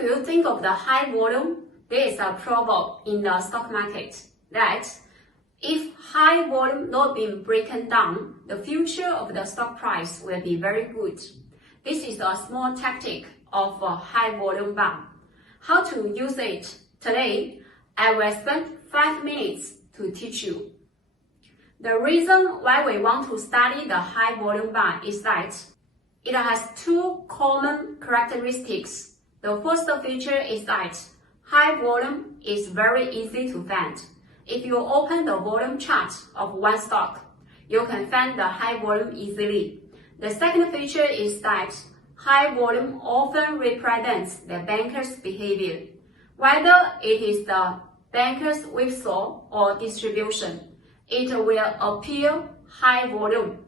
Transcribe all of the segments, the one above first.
do you think of the high volume? There is a proverb in the stock market that if high volume not being broken down, the future of the stock price will be very good. This is a small tactic of a high volume bar. How to use it? Today, I will spend 5 minutes to teach you. The reason why we want to study the high volume bar is that it has two common characteristics. The first feature is that high volume is very easy to find. If you open the volume chart of one stock, you can find the high volume easily. The second feature is that high volume often represents the banker's behavior. Whether it is the banker's whipsaw or distribution, it will appear high volume.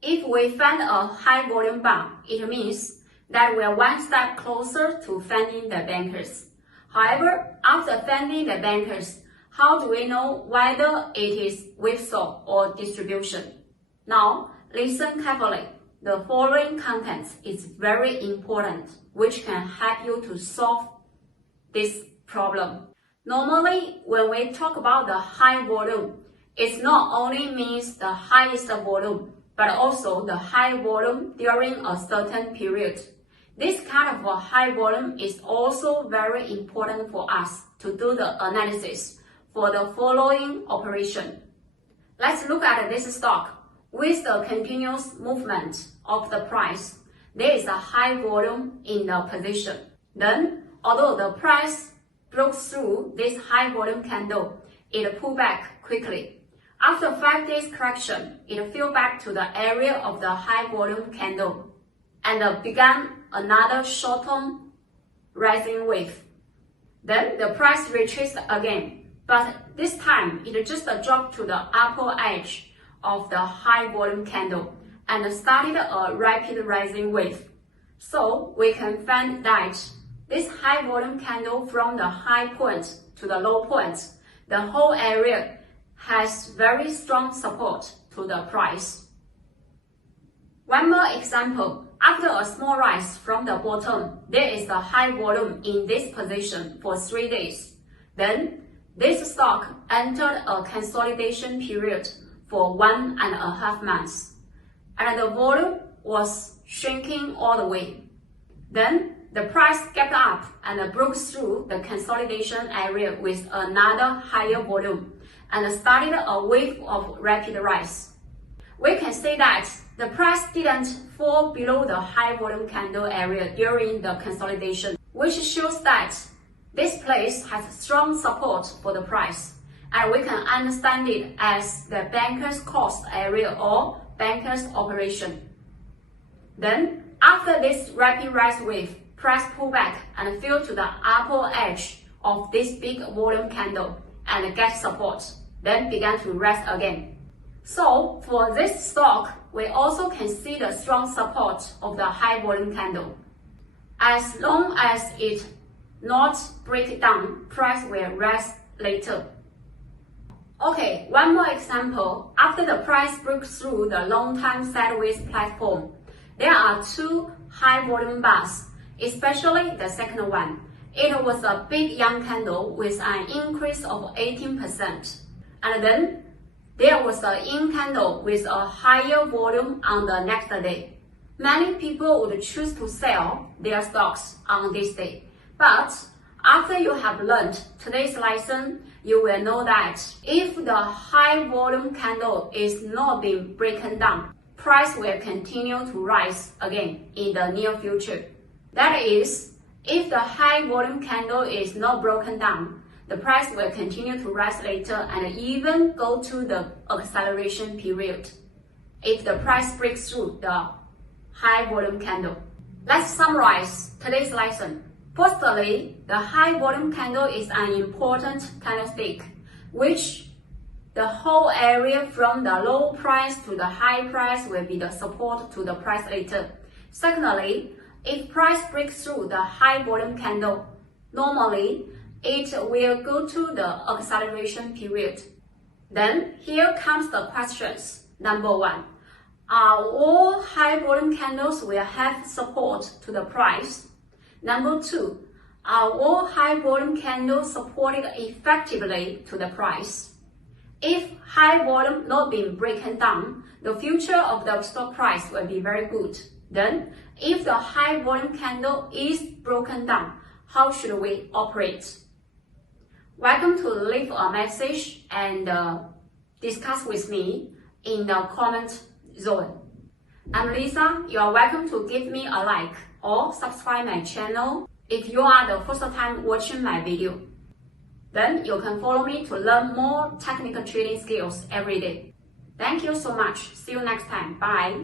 If we find a high volume bar, it means that we are one step closer to finding the bankers. However, after finding the bankers, how do we know whether it is whipsaw or distribution? Now, listen carefully. The following contents is very important, which can help you to solve this problem. Normally, when we talk about the high volume, it not only means the highest volume, but also the high volume during a certain period. This kind of a high volume is also very important for us to do the analysis for the following operation. Let's look at this stock. With the continuous movement of the price, there is a high volume in the position. Then, although the price broke through this high volume candle, it pulled back quickly. After 5 days correction, it fell back to the area of the high volume candle and began another short-term rising wave. Then the price retraced again, but this time it just dropped to the upper edge of the high volume candle and started a rapid rising wave. So we can find that this high volume candle from the high point to the low point, the whole area has very strong support to the price. One more example. After a small rise from the bottom, there is a high volume in this position for 3 days. Then, this stock entered a consolidation period for 1.5 months, and the volume was shrinking all the way. Then, the price gapped up and broke through the consolidation area with another higher volume and started a wave of rapid rise. We can say that the price didn't fall below the high volume candle area during the consolidation, which shows that this place has strong support for the price, and we can understand it as the banker's cost area or banker's operation. Then, after this rapid rise wave, price pulled back and fell to the upper edge of this big volume candle and get support, then began to rise again. So, for this stock, we also can see the strong support of the high volume candle. As long as it not break down, price will rise later. Okay, one more example. After the price broke through the long-time sideways platform, there are two high volume bars, especially the second one. It was a big young candle with an increase of 18%. And then there was an in candle with a higher volume on the next day. Many people would choose to sell their stocks on this day. But after you have learned today's lesson, you will know that if the high volume candle is not being broken down, price will continue to rise again in the near future. That is, if the high volume candle is not broken down, the price will continue to rise later and even go to the acceleration period if the price breaks through the high volume candle. Let's summarize today's lesson. Firstly, the high volume candle is an important candlestick, which the whole area from the low price to the high price will be the support to the price later. Secondly, if price breaks through the high volume candle, normally it will go to the acceleration period. Then here comes the questions. Number 1, are all high volume candles will have support to the price? Number 2, are all high volume candles supported effectively to the price? If high volume not being broken down, the future of the stock price will be very good. Then, if the high volume candle is broken down, how should we operate? Welcome to leave a message and discuss with me in the comment zone. I'm Lisa. You are welcome to give me a like or subscribe my channel if you are the first time watching my video. Then you can follow me to learn more technical trading skills every day. Thank you so much. See you next time. Bye.